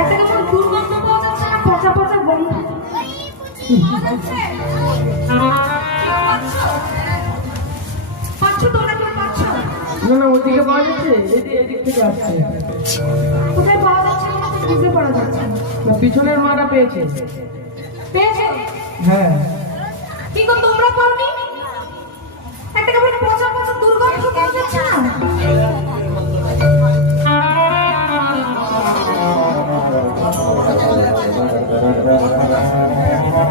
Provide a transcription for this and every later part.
একটা কেমন দুর্গন্ধ পাওয়া যাচ্ছে না, পচা পচা গন্ধ পাওয়া যাচ্ছে। পাচ্ছ তোমরা, কেউ পাচ্ছ? না না, ওদিকে পাওয়া যাচ্ছে, এদিক থেকে আসছে। কোথায় পাওয়া যাচ্ছে না তো বুঝতে পারা যাচ্ছে না। পিছনের মাটা পেয়েছে। পেয়েছো? হ্যাঁ। কি গো তোমরা পাওনি? একটা কেমন পচা পচা দুর্গন্ধ পাওয়া যাচ্ছে না?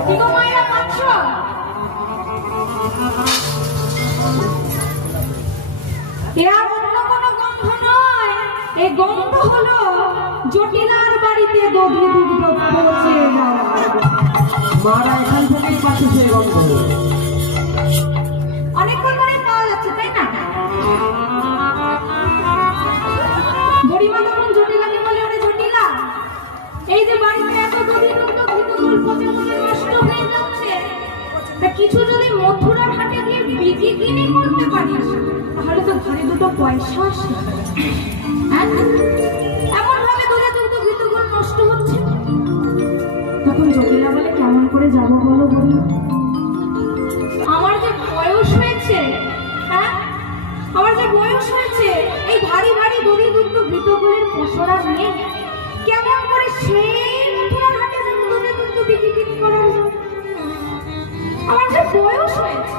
কি গো মায়েরা পাচ্ছ? এর অন্য কোনো গন্ধ নয়, এই গন্ধ হলো জটিলার বাড়িতে দধি দুগ্ধ পৌঁছে যাওয়া। মারা এখান থেকেই পাচ্ছে সেই গন্ধ। অনেকক্ষণ ধরে পাওয়া যাচ্ছে তাই না? বুড়িমা তখন জটিলাকে বলে, ওরে জটিলা, এই যে বাড়িতে এত দধি দুগ্ধ ঘিতুগুল পচে পচে নষ্ট হয়ে যাচ্ছে, তা কিছু যদি মথুরার হাটে গিয়ে বিক্রি করতে পারিস তাহলে তো ঘরে দুটো পয়সা আসে। হ্যাঁ? এমন ভাবে দূরে দুগ্ধ ঘিতুগুল নষ্ট হচ্ছে। তখন জটিলা বলে, কেমন করে যাবো বলো বলো, আমার যে বয়স হয়েছে, হ্যাঁ আমার যে বয়স হয়েছে, এই ভারী ভারী দড়ি দুটো ঘৃতগুলির পসরা নিয়ে কেমন করে সেই মথুরার হাটে যাবো দড়ি দুটো বিক্রি করার জন্য? আমার যে বয়স হয়েছে,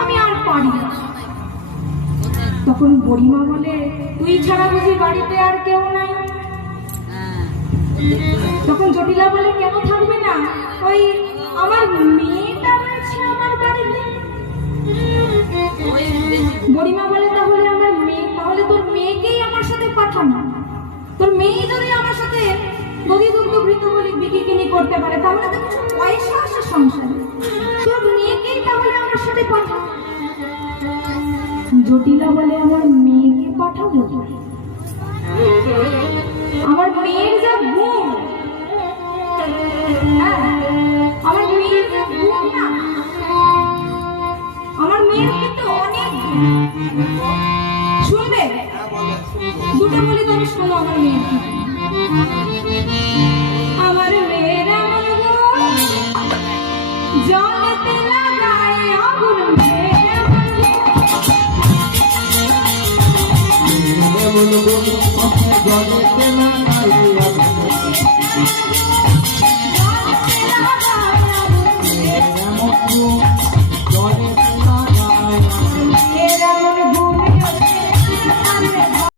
আমি আর পারি না। তখন বুড়িমা বলে, তুই ছাড়া বুঝি বাড়িতে আর কেউ নাই? তখন জটিলা বলে, কেন থাকবে না, ওই আমার মেয়েটা রয়েছে আমার বাড়িতে। বুড়িমা বলে, তাহলে আমার মেয়ে, তাহলে তোর মেয়েকেই আমার সাথে পাঠানো। তোর মেয়ে যদি আমার সাথে দধি দুগ্ধ ঘৃতগুলি বিক্রি করতে পারে তাহলে তো কিছু পয়সা আসে সংসারে, তোর মেয়েকেই তাহলে আমার সাথে পাঠানো। জটিলা বলে, আমার মেয়েকে পাঠাবো? আমার মেয়ের যা গুণ, আমার মেয়ের যা গুণ না, আমার মেয়ের কিন্তু অনেক শুনবে, দুটো বলি তবে শোনো আমার মেয়ের কি। আমার মেয়ের এমন গুণ, জলেতে লাগায় আগুন। মেয়ের এমন গুণ, জলেতে লাগায় আগুন।